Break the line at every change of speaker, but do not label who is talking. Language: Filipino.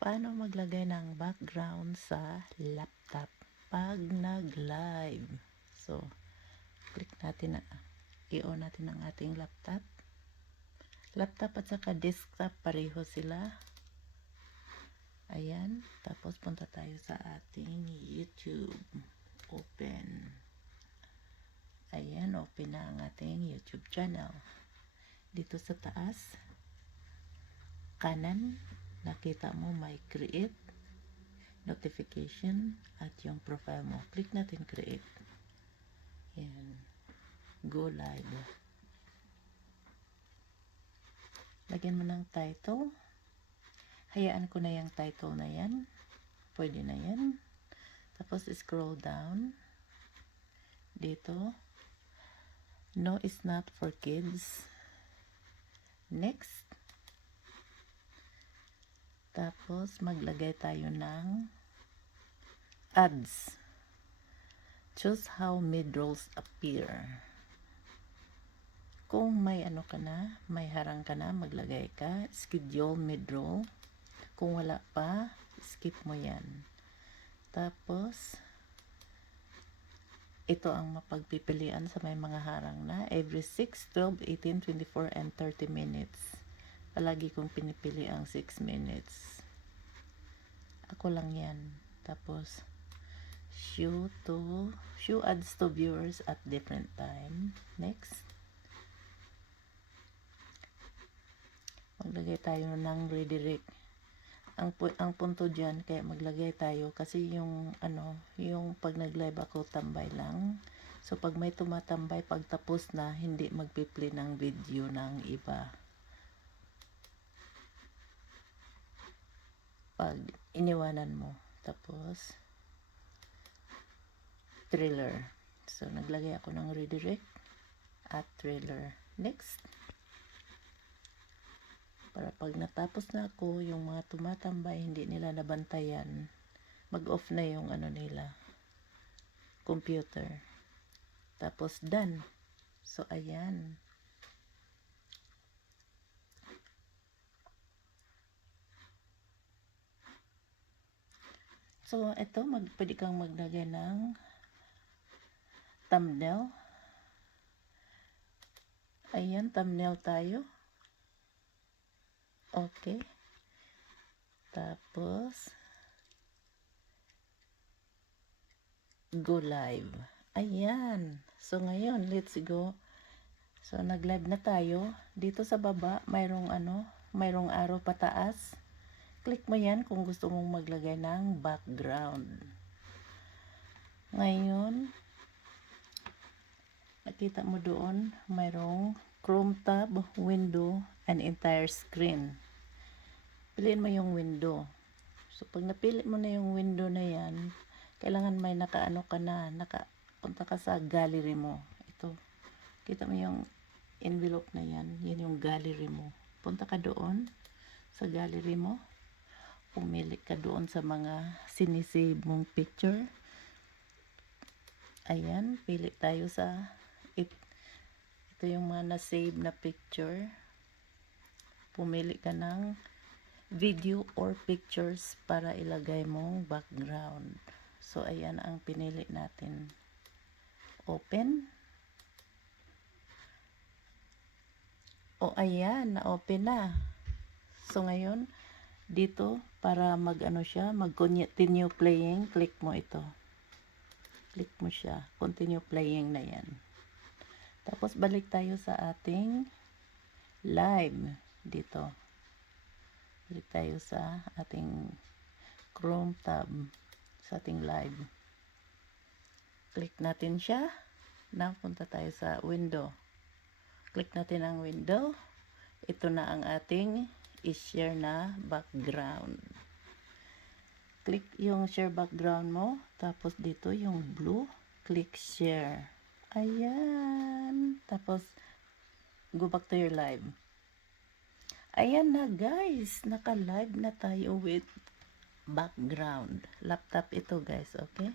Paano maglagay ng background sa laptop pag nag-live? So, click natin na i-on natin ang ating laptop. Laptop at saka desktop pareho sila. Ayan. Tapos punta tayo sa ating YouTube. Open. Ayan, open na ang ating YouTube channel. Dito sa taas, kanan, nakita mo may create, notification, at yung profile mo. Click natin create. Yan. Go live. Lagyan mo ng title. Hayaan ko na yung title na yan. Pwede na yan. Tapos scroll down. Dito. No, it's not for kids. Next. Tapos, maglagay tayo ng ads. Choose how mid-rolls appear. Kung may ano ka na, may harang ka na, maglagay ka, schedule mid-roll. Kung wala pa, skip mo yan. Tapos, ito ang mapagpipilian sa may mga harang na every 6, 12, 18, 24, and 30 minutes. Palagi kong pinipili ang 6 minutes. Ako lang yan. Tapos, show to, show ads to viewers at different time. Next. Maglagay tayo ng redirect. Ang, ang punto dyan, kaya maglagay tayo kasi yung ano, yung pag nag-live ako tambay lang. So pag may tumatambay, pag tapos na, hindi magpiplay ng video ng iba. Pag iniwanan mo, tapos thriller. So naglagay ako ng redirect at thriller. Next para pag natapos na ako, yung mga tumatambay, hindi nila nabantayan, mag-off na yung ano nila, computer. Tapos, done. So, ayan. So, ito, mag, pwede kang maglagay ng thumbnail. Ayan, thumbnail tayo. Okay. Tapos, go live. Ayan. So, ngayon, let's go. So, nag-live na tayo. Dito sa baba, mayroong ano, mayroong arrow pataas. Click mo yan kung gusto mong maglagay ng background. Ngayon, nakita mo doon, mayroong Chrome tab, window, and entire screen. Piliin mo yung window. So, pag napili mo na yung window na yan, kailangan may nakaano ka na, nakapunta ka sa gallery mo. Ito, kita mo yung envelope na yan, yan yung gallery mo. Punta ka doon sa gallery mo. Pumili ka doon sa mga sinisave mong picture. Ayan, pili tayo sa it, ito yung mga na-save na picture. Pumili ka ng video or pictures para ilagay mong background. So, ayan ang pinili natin. Open. O, ayan, na-open na. So, ngayon, dito, para mag-ano siya, mag-continue playing, click mo ito. Click mo siya. Continue playing na yan. Tapos balik tayo sa ating live dito. Balik tayo sa ating Chrome tab sa ating live. Click natin siya. Napunta tayo sa window. Click natin ang window. Ito na ang ating i-share na background. Click yung share background mo. Tapos dito yung blue. Click share. Ayan. Tapos, go back to your live. Ayan na guys. Naka-live na tayo with background. Laptop ito guys, okay?